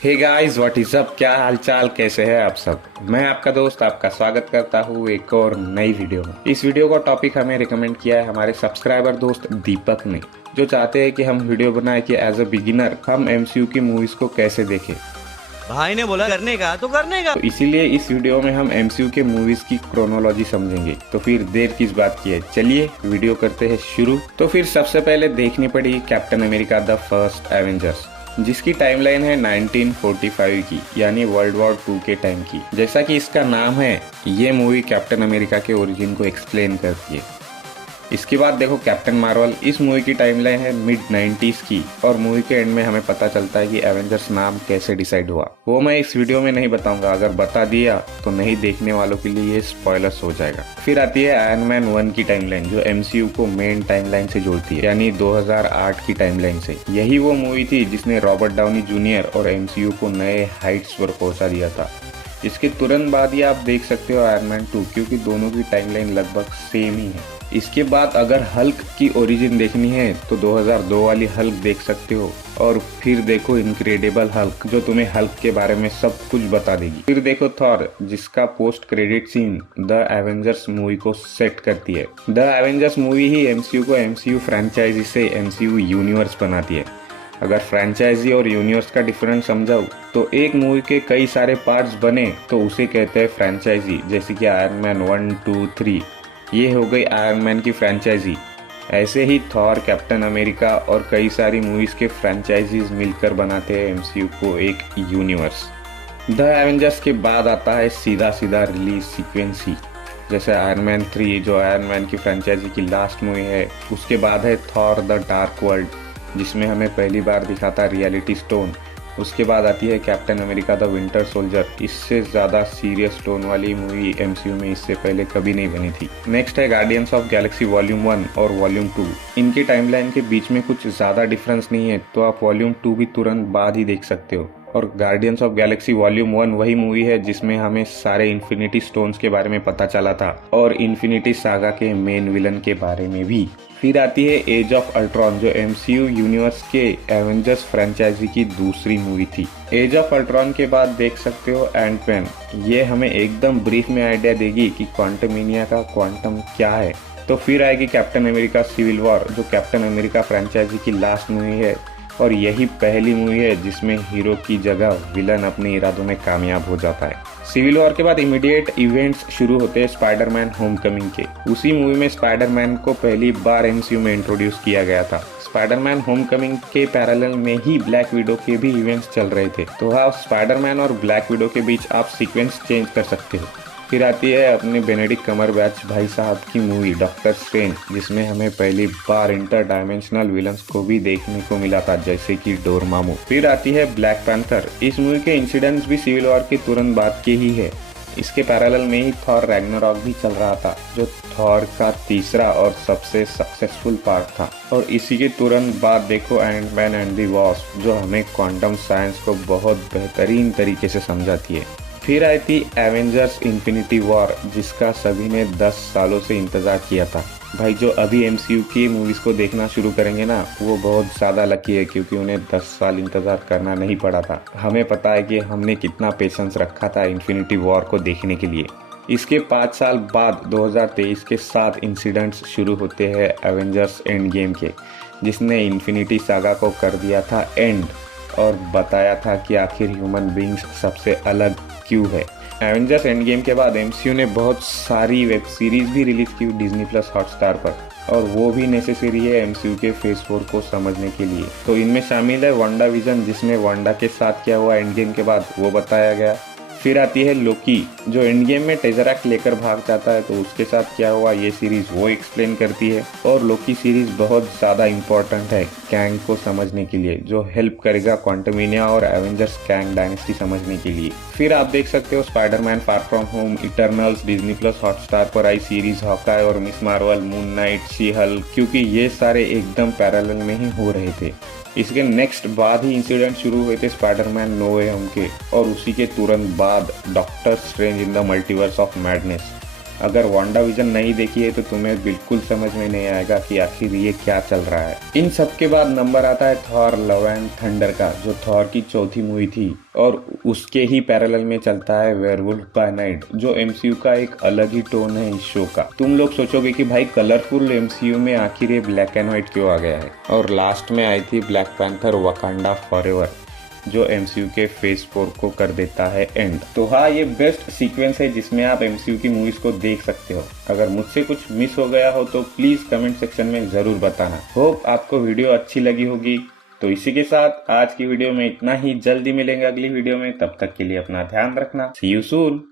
Hey guys, what is up. क्या हालचाल, कैसे हैं आप सब। मैं आपका दोस्त आपका स्वागत करता हूँ एक और नई वीडियो में। इस वीडियो का टॉपिक हमें रिकमेंड किया है हमारे सब्सक्राइबर दोस्त दीपक ने, जो चाहते हैं कि हम वीडियो बनाए कि एज अ बिगिनर हम एमसीयू की मूवीज को कैसे देखें। भाई ने बोला करने का तो करने का। तो इसीलिए इस वीडियो में हम एमसीयू के मूवीज की क्रोनोलॉजी समझेंगे। तो फिर देर किस बात की है, चलिए वीडियो करते हैं शुरू। तो फिर सबसे पहले देखनी पड़ी captain America the first Avengers, जिसकी टाइमलाइन है 1945 की, यानी वर्ल्ड वॉर 2 के टाइम की। जैसा कि इसका नाम है, ये मूवी कैप्टन अमेरिका के ओरिजिन को एक्सप्लेन करती है। इसके बाद देखो कैप्टन मार्वल। इस मूवी की टाइमलाइन है मिड 90s की, और मूवी के एंड में हमें पता चलता है कि एवेंजर्स नाम कैसे डिसाइड हुआ। वो मैं इस वीडियो में नहीं बताऊंगा, अगर बता दिया तो नहीं देखने वालों के लिए ये स्पॉयलर्स हो जाएगा। फिर आती है आयरन मैन 1 की टाइमलाइन, जो एमसीयू को मेन टाइमलाइन से जोड़ती है, यानी 2008 की टाइमलाइन से। यही वो मूवी थी जिसने रॉबर्ट डाउनी जूनियर और एमसीयू को नए हाइट्स पर पहुंचा दिया था। इसके तुरंत बाद ही आप देख सकते हो आयरन मैन 2, क्योंकि दोनों की टाइमलाइन लगभग सेम ही है। इसके बाद अगर हल्क की ओरिजिन देखनी है तो 2002 वाली हल्क देख सकते हो, और फिर देखो इनक्रेडिबल हल्क, जो तुम्हें हल्क के बारे में सब कुछ बता देगी। फिर देखो थॉर, जिसका post credit seen the Avengers movie को सेट करती है। The Avengers movie he MCU को एमसीयू फ्रेंचाइजी से एमसीयू यूनिवर्स बनाती है। अगर फ्रेंचाइजी और यूनिवर्स का डिफरेंस समझाओ तो एक मूवी के कई सारे पार्ट्स बने तो उसे कहते हैं फ्रेंचाइजी। जैसे कि आयरन मैन 1, 2, 3, ये हो गई आयरन मैन की फ्रेंचाइजी। ऐसे ही थॉर, कैप्टन अमेरिका और कई सारी मूवीज के फ्रेंचाइजीज मिलकर बनाते हैं एमसीयू को एक यूनिवर्स। द एवेंजर्स के बाद आता है सीधा सीधा रिलीज सीक्वेंस ही, जैसे आयरन मैन 3 जो आयरन मैन की फ्रेंचाइजी की लास्ट मूवी है। उसके बाद है थॉर द डार्क वर्ल्ड, जिसमें हमें पहली बार दिखा था रियलिटी स्टोन। उसके बाद आती है captain America the winter soldier. इससे ज़्यादा सीरियस टोन वाली मूवी एमसीयू में इससे पहले कभी नहीं बनी थी। नेक्स्ट है गार्डियंस ऑफ गैलेक्सी वॉल्यूम 1 और वॉल्यूम 2। इनकी टाइमलाइन के बीच में कुछ ज़्यादा डिफरेंस नहीं है, तो आप वॉल्यूम 2 भी तुरंत बाद ही देख सकते हो। और गार्डियंस ऑफ गैलेक्सी वॉल्यूम 1 वही मूवी है जिसमें हमें सारे इन्फिनिटी स्टोन्स के बारे में पता चला था, और इन्फिनिटी सागा के मेन विलन के बारे में भी। फिर आती है एज ऑफ अल्ट्रॉन, जो एमसीयू यूनिवर्स के एवेंजर्स फ्रेंचाइजी की दूसरी मूवी थी। एज ऑफ अल्ट्रॉन के बाद देख सकते हो एंटमैन। ये हमें एकदम ब्रीफ में आइडिया देगी कि क्वांटमेनिया का क्वांटम क्या है। तो फिर आएगी कैप्टन अमेरिका सिविल वॉर, जो कैप्टन अमेरिका फ्रेंचाइजी की लास्ट मूवी है, और यही पहली मूवी है जिसमें हीरो की जगह विलन अपने इरादों में कामयाब हो जाता है। सिविल वॉर के बाद इमीडिएट इवेंट्स शुरू होते हैं स्पाइडरमैन होमकमिंग के। उसी मूवी में स्पाइडरमैन को पहली बार एमसीयू में इंट्रोड्यूस किया गया था। स्पाइडरमैन होमकमिंग के पैरेलल में ही ब्लैक विडो के भी इवेंट्स चल रहे थे, तो हाँ, स्पाइडरमैन और ब्लैक विडो के बीच आप सीक्वेंस चेंज कर सकते हो। फिर आती है अपने बेनेडिक्ट कम्बरबैच भाई साहब की मूवी डॉक्टर स्ट्रेंज, जिसमें हमें पहली बार इंटर डायमेंशनल विलन्स को भी देखने को मिला था, जैसे कि डोरमामू। फिर आती है ब्लैक पैंथर। इस मूवी के इंसिडेंट्स भी सिविल वॉर के तुरंत बाद के ही है। इसके पैरेलल में ही थॉर रैग्नारॉक भी चल रहा था, जो थॉर का तीसरा और सबसे सक्सेसफुल पार्ट था। और इसी के तुरंत बाद देखो एंटमैन एंड द वास्प, जो हमें क्वांटम साइंस को बहुत बेहतरीन तरीके से समझाती है। फिर आई थी एवेंजर्स इन्फिनिटी वॉर, जिसका सभी ने 10 सालों से इंतजार किया था। भाई, जो अभी एमसीयू की मूवीज को देखना शुरू करेंगे ना, वो बहुत ज़्यादा लकी है, क्योंकि उन्हें 10 साल इंतजार करना नहीं पड़ा था। हमें पता है कि हमने कितना पेशेंस रखा था इन्फिनिटी वॉर को देखने के लिए। इसके 5 साल बाद 2023 के 7 इंसिडेंट्स शुरू होते हैं एवेंजर्स एंड गेम के, जिसने इन्फिनिटी सागा को कर दिया था एंड, और बताया था कि आखिर ह्यूमन बींग्स सबसे अलग क्यों है। एवेंजर्स एंड गेम के बाद एमसीयू ने बहुत सारी वेब सीरीज भी रिलीज की डिज्नी प्लस हॉटस्टार पर, और वो भी नेसेसरी है एमसीयू के फेज 4 को समझने के लिए। तो इनमें शामिल है वांडा विजन, जिसमें वांडा के साथ क्या हुआ एंड गेम के बाद वो बताया गया। फिर आती है लोकी, जो एंड गेम में टेजरैक्ट लेकर भाग जाता है, तो उसके साथ क्या हुआ ये सीरीज वो एक्सप्लेन करती है। और लोकी सीरीज बहुत ज़्यादा इम्पोर्टेंट है कैंग को समझने के लिए, जो हेल्प करेगा क्वांटमेनिया और एवेंजर्स कैंग डायनेस्टी समझने के लिए। फिर आप देख सकते हो Spiderman far from home, Eternals, Disney plus Hotstar पर आई सीरीज, हॉकाई और Ms Marvel, Moon Knight, She Hulk, क्योंकि ये सारे एकदम पैरेलल में ही हो रहे थे। इसके नेक्स्ट बाद ही इंसिडेंट शुरू हुए थे स्पाइडरमैन नो वे होम के, और उसी के तुरंत बाद doctor strange in the multiverse of madness. अगर वांडा विजन नहीं देखी है तो तुम्हें बिल्कुल समझ में नहीं आएगा कि आखिर ये क्या चल रहा है। इन सब के बाद नंबर आता है थॉर लव एंड थंडर का, जो थॉर की चौथी मूवी थी और उसके ही पैरेलल में चलता है वेयरवुल्फ बाय नाइट, जो एमसीयू का एक अलग ही टोन है इस शो का। तुम लोग सोचोगे कि भाई कलरफुल एमसीयू में आखिर ये ब्लैक एंड व्हाइट क्यों आ गया है। और लास्ट में आई थी ब्लैक पैंथर वकांडा फॉरएवर, जो एमसीयू के फेज 4 को कर देता है एंड। तो हाँ, ये बेस्ट सीक्वेंस है जिसमें आप एमसीयू की मूवीज को देख सकते हो। अगर मुझसे कुछ मिस हो गया हो तो प्लीज कमेंट सेक्शन में जरूर बताना। होप आपको वीडियो अच्छी लगी होगी। तो इसी के साथ आज की वीडियो में इतना ही। जल्दी मिलेंगे अगली वीडियो में, तब तक के लिए अपना ध्यान रखना। सी यू सून।